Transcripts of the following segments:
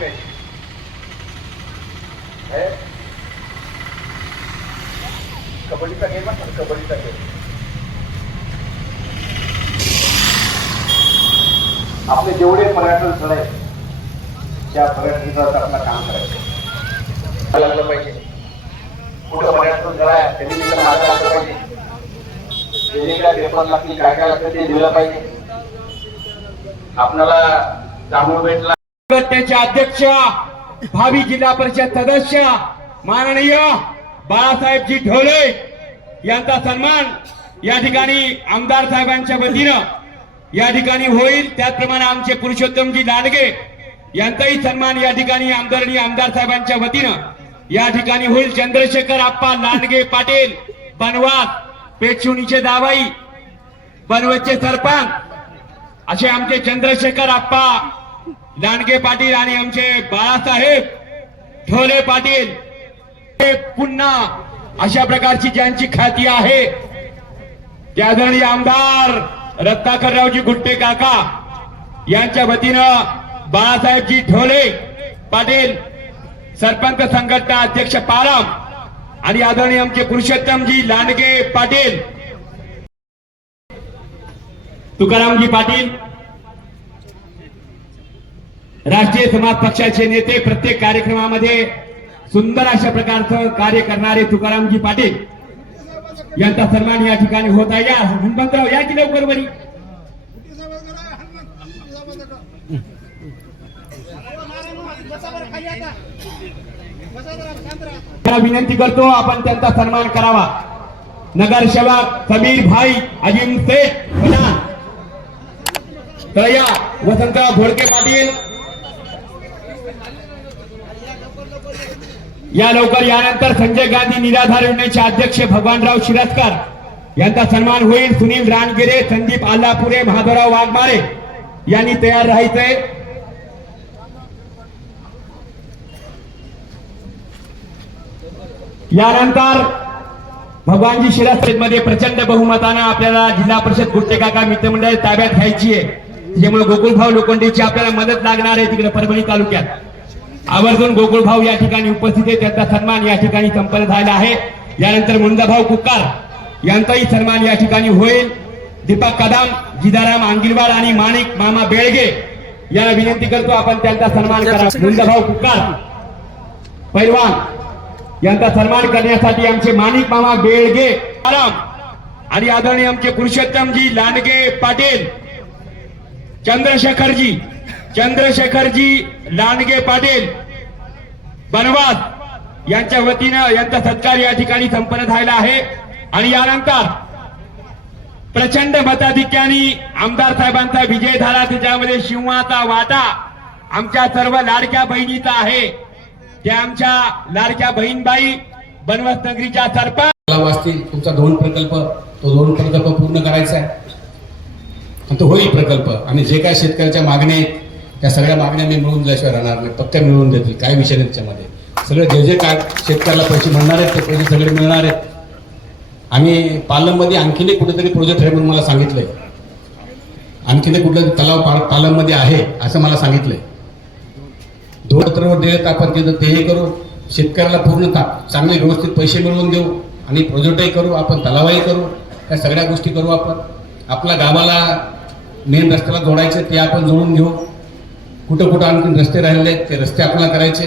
जिंकायची कबड्डीचा गेम असतो कबड्डीचा गेम आपले जेवढे पर्यटन स्थळ आहेत त्या पर्यटन स्थळात आपलं काम करायचं. लागलं पाहिजे. कुठं पर्यटन स्थळ आहे त्यांनी तिथं मागं लागलं पाहिजे. वेगवेगळ्या पेपर लागतील काय काय लागतं ते दिलं पाहिजे. आपल्याला जांभूळ भेटला. संघटनेचे अध्यक्ष भावी जिल्हा परिषद सदस्य माननीय बाळासाहेबजी ढोले यांचा सन्मान या ठिकाणी आमदार साहेबांच्या वतीनं या ठिकाणी होईल. त्याचप्रमाणे आमचे पुरुषोत्तमजी लांडगे यांचाही सन्मान या ठिकाणी आमदारणी आमदार साहेबांच्या वतीनं या ठिकाणी होईल. चंद्रशेखर आप्पा लांडगे पाटील बनवास पेचुनीचे दावाई बनवतचे सरपंच असे आमचे चंद्रशेखर आप्पा लांडगे पाटील आणि आमचे बाळासाहेब ठोले पाटील. हे पुन्हा अशा प्रकारची ज्यांची ख्याती आहे ते आदरणीय आमदार रत्नाकररावजी गुट्टे काका यांच्या वतीनं बाळासाहेबजी ठोले पाटील सरपंच संघटना अध्यक्ष पालम आणि आदरणीय आमचे पुरुषोत्तमजी लांडगे पाटील तुकारामजी पाटील राष्ट्रीय समाज पक्षाचे नेते प्रत्येक कार्यक्रमामध्ये सुंदर अशा प्रकारचं कार्य करणारे तुकारामजी पाटील यांचा सन्मान या ठिकाणी होत आहे. या हनुमंतराव या की लवकर बरी? विनंती करतो आपण त्यांचा सन्मान करावा. नगरसेवक समीर भाई अजिम शेख प्रधान तर वसंतराव भोडके पाटील या लवकर यानंतर संजय गांधी निराधार योजनेचे अध्यक्ष भगवानराव शिरस्कर यांचा सन्मान होईल. सुनील रानगिरे संदीप आल्लापुरे महादेवराव वाघमारे यांनी तयार राहायचंय यानंतर भगवानजी शिरस्करमध्ये प्रचंड बहुमतानं आपल्याला जिल्हा परिषद गुट्टेकाका मित्रमंडळ ताब्यात घ्यायची आहे. त्याच्यामुळे गोकुळभाऊ लोखंडीची आपल्याला मदत लागणार आहे तिकडे परभणी तालुक्यात. आवर्जून गोकुळभाऊ या ठिकाणी उपस्थित आहे. त्यांचा सन्मान या ठिकाणी संपन्न झाला आहे. यानंतर मुंजाभाऊ कुक्कार यांचाही सन्मान या ठिकाणी होईल. दीपक कदम जिदाराम आंगिलवाड आणि माणिक मामा बेळगे यांना विनंती करतो आपण त्यांचा सन्मान करा. मुंजाभाऊ कुक्कार पैलवान यांचा सन्मान करण्यासाठी आमचे माणिक मामा बेळगे आणि आदरणीय आमचे पुरुषोत्तमजी लांडगे पाटील चंद्रशेखरजी चंद्रशेखरजी लांडगे पाटील बनवास यांच्या वतीनं यांचा सत्कार या ठिकाणी संपन्न झाला आहे. आणि यानंतर प्रचंड मताधिक्याने आमदार साहेबांचा विजय झाला. त्याच्यामध्ये सिंहाचा वाटा आमच्या सर्व लाडक्या बहिणीचा आहे. त्या आमच्या लाडक्या बहीणबाई बनवस नगरीच्या सरपंच. तुमचा दोन प्रकल्प तो दोन प्रकल्प पूर्ण करायचा आहे. तो होईल प्रकल्प. आणि जे काय शेतकऱ्याच्या मागण्या आहेत त्या सगळ्या मागण्या मी मिळून दिल्याशिवाय राहणार नाही. पक्क्या मिळवून देतील. काय विषय नाही त्याच्यामध्ये. सगळे जे जे काय शेतकऱ्याला पैसे मिळणार आहेत ते पैसे सगळे मिळणार आहेत. आणि पालममध्ये आणखीन एक कुठेतरी प्रोजेक्ट आहे म्हणून मला सांगितलंय. आणखीन एक कुठलं तलाव पा पालममध्ये आहे असं मला सांगितलंय. धोरत्रवर पत्रावर दिले आपण तिथं तेही करू. शेतकऱ्याला पूर्ण ता- चांगले व्यवस्थित पैसे मिळवून देऊ. आणि प्रोजेक्टही करू. आपण तलावही करू. त्या सगळ्या गोष्टी करू आपण. आपल्या गावाला मेन रस्त्याला जोडायचं ते आपण जोडून घेऊ. कुठं कुठं आणखीन रस्ते राहिले ते रस्ते आपल्याला करायचे.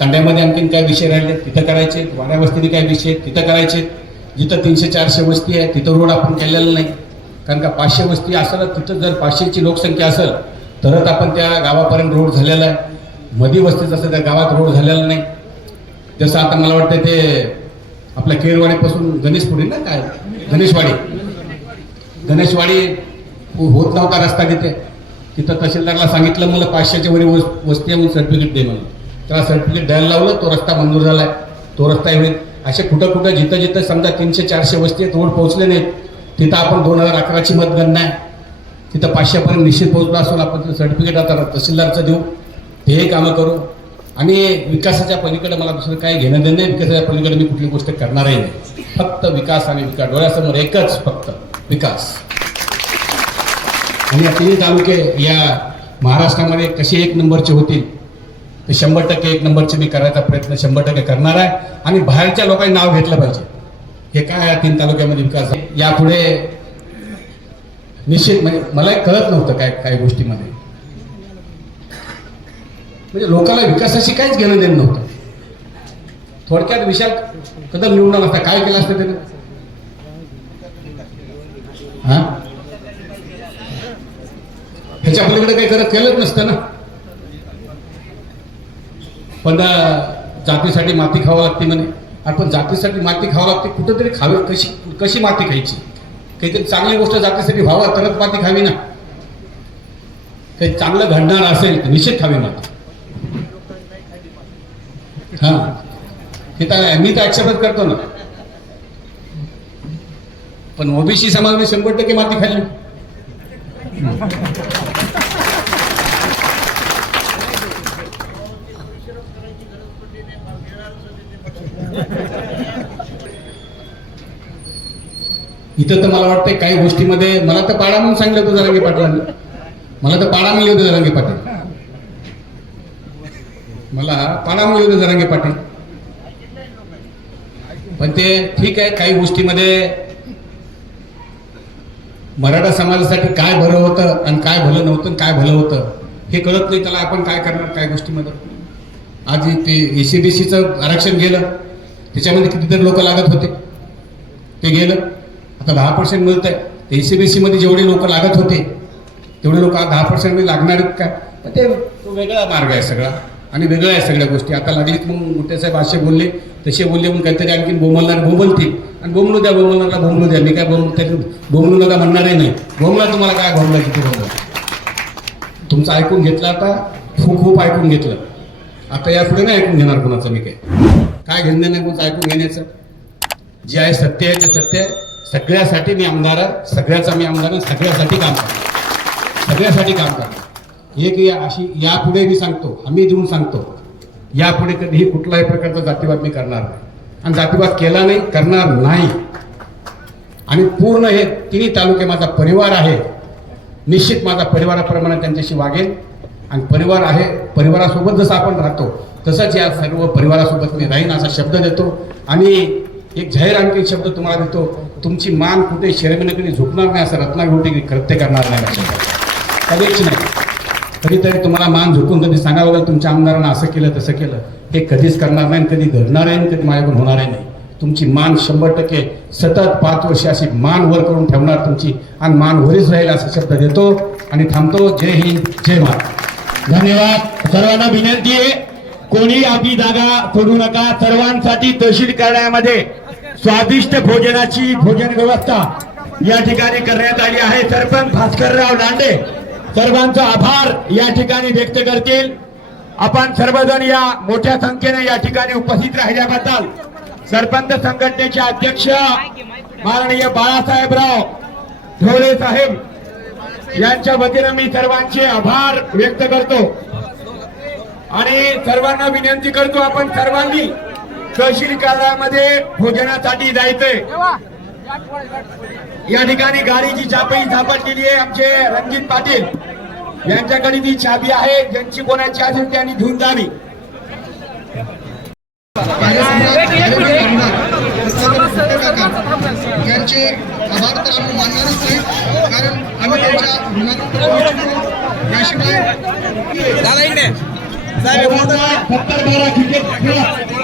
तांड्यामध्ये आणखीन काय विषय राहिले तिथं करायचे. वाड्या वस्तीने काय विषय आहेत, तिथं करायचे. जिथं तीनशे चारशे वस्ती आहे तिथं रोड आपण केलेला नाही. कारण का पाचशे वस्ती असेल तिथं जर पाचशेची लोकसंख्या असेल तरच आपण त्या गावापर्यंत रोड झालेला आहे. मधी वस्तीत असं त्या गावात रोड झालेला नाही. जसं आता मला वाटतं ते आपल्या केरवाडीपासून गणेशपुरी ना काय? गणेशवाडी. गणेशवाडी होत नव्हता रस्ता तिथे. तिथं तहसीलदारला सांगितलं मला पाचशेच्या वरी वस वस्ती आहे म्हणून सर्टिफिकेट दे म्हणून. त्याला सर्टिफिकेट द्यायला लावलं तो रस्ता मंजूर आहे तो रस्ता होईल असे कुठं कुठं जिथं जिथं समजा तीनशे चारशे वस्ती आहेत रोड पोहोचले नाहीत तिथं आपण दोन हजार अकराची मतगणना आहे. तिथं पाचशेपर्यंत निश्चित पोहोचलो असून आपण सर्टिफिकेट आता तहसीलदारचं देऊ. तेही कामं करू. आणि विकासाच्या पलीकडे मला दुसरं काही घेणं देणं नाही. विकासाच्या पलीकडे मी कुठली गोष्ट करणारही नाही. फक्त विकास आणि विकास. डोळ्यासमोर एकच फक्त विकास. आणि या तिन्ही तालुके या महाराष्ट्रामध्ये कसे एक नंबरचे होतील ते शंभर टक्के एक नंबरचे मी करायचा प्रयत्न शंभर टक्के करणार आहे. आणि बाहेरच्या लोकांनी नाव घेतलं पाहिजे. हे काय या तीन तालुक्यामध्ये विकास आहे. यापुढे निश्चित म्हणजे मला कळत नव्हतं काय काही गोष्टीमध्ये. म्हणजे लोकांना विकासाशी काहीच घेणं देणं नव्हतं. थोडक्यात विशाल कदम निवडणार असता काय केलं असतं त्यानं? हा? त्याच्या पलीकडे काही करत केलंच नसतं ना. पण जातीसाठी माती खावं लागते म्हणे. आणि पण जातीसाठी माती खावं लागते कुठंतरी खावी कशी कशी माती खायची? काहीतरी चांगली गोष्ट जातीसाठी व्हावा तरच माती खावी ना. काही चांगलं घडणार असेल तर निश्चित खावी माती. हा. हे तर मी तर ऍक्सेप्ट करतो ना. पण ओबीसी समाजाने शंभर टक्के माती खाल्ली. इथं तर मला वाटतं काही गोष्टीमध्ये मला तर पाडा म्हणून सांगितलं होतं जरांगे पाटलांनी. मला तर पाडा म्हणले होते जरांगे पाटील. मला पाडा म्हणले होते जरांगे पाटील. पण ते ठीक आहे काही गोष्टीमध्ये मराठा समाजासाठी काय भलं होतं आणि काय भलं नव्हतं आणि काय भलं होतं हे कळत नाही. त्याला आपण काय करणार काय गोष्टीमध्ये? आज ते एसीबीसीचं आरक्षण गेलं. त्याच्यामध्ये कितीतरी लोक लागत होते. ते गेलं. आता दहा पर्सेंट मिळत आहे ए सी बी सीमध्ये जेवढे लोक लागत होते तेवढे लोक दहा पर्सेंटमध्ये लागणार आहेत का? तर ते वेगळा मार्ग आहे सगळा आणि वेगळ्या आहे सगळ्या गोष्टी. आता लागलीत मग मोठ्यासाहेब असे बोलले तसे बोलले मग काहीतरी आणखी बोमलणार बोंबलतील आणि बोमलू द्या बोंबलणारला बोमलू द्या. मी काय बोम त्याच्यात बोमलू नका म्हणणारही नाही. बोंबला तुम्हाला काय बोंबला किती बोमला? तुमचं ऐकून घेतलं आता? खूप खूप ऐकून घेतलं. आता यापुढे नाही ऐकून घेणार कोणाचं मी काय काय घेणं नाही कोणाचं? ऐकून घेण्याचं? जे आहे सत्य आहे ते सत्य आहे. सगळ्यासाठी मी आमदार सगळ्याचा मी आमदार सगळ्यासाठी काम करणार सगळ्यासाठी काम करणार एक या अशी यापुढे मी सांगतो आम्ही देऊन सांगतो. यापुढे कधीही कुठलाही प्रकारचा जातीवाद मी करणार नाही. आणि जातीवाद केला नाही करणार नाही. आणि पूर्ण हे तिन्ही तालुके माझा परिवार आहे. निश्चित माझा परिवाराप्रमाणे त्यांच्याशी वागेल आणि परिवार आहे परिवारासोबत जसं आपण राहतो तसंच या सर्व परिवारासोबत मी राहीन असा शब्द देतो. आणि एक जाहीर आणखी शब्द तुम्हाला देतो. तुमची मान कुठे शर्मीने कधी झुकणार नाही असं रत्नागिरी कृत्य करणार नाही असं. कधीच नाही. कधीतरी तुम्हाला मान झुकून कधी सांगावं लागेल तुमच्या आमदारांना असं केलं तसं केलं. हे कधीच करणार नाही कधी घडणार आहे कधी माझ्याकडून होणार आहे नाही. तुमची मान शंभर टक्के सतत पाच वर्ष अशी मान वर करून ठेवणार तुमची आणि मान वरीच राहील असा शब्द देतो आणि थांबतो. जय हिंद जय महाराज धन्यवाद. सर्वांना विनंती आहे कोणी आपली जागा सोडू नका. सर्वांसाठी तहसील कार्यालयामध्ये स्वादिष्ट भोजनाची भोजन व्यवस्था या ठिकाणी करण्यात आली आहे. सरपंच भास्करराव लांडे सर्वांचा आभार या ठिकाणी व्यक्त करतील. आपण सर्वजण या मोठ्या संख्येने या ठिकाणी उपस्थित राहिल्याबद्दल सरपंच संघटनेचे अध्यक्ष माननीय बाळासाहेबराव ढोळे साहेब यांच्या वतीनं मी सर्वांचे आभार व्यक्त करतो. आणि सर्वांना विनंती करतो आपण सर्वांनी तहसील कार्यालयामध्ये भोजनासाठी जायचंय. या ठिकाणी गाडीची चापही सापडलेली आहे आमचे रणजित पाटील. यांच्याकडे ती चाबी आहे ज्यांची कोणाची असेल त्यांनी घेऊन जावी यांचे आभार तर आम्ही मानणारच नाही कारण आम्ही त्यांच्या याशिवाय सत्तर बारा क्रिकेट खेळ.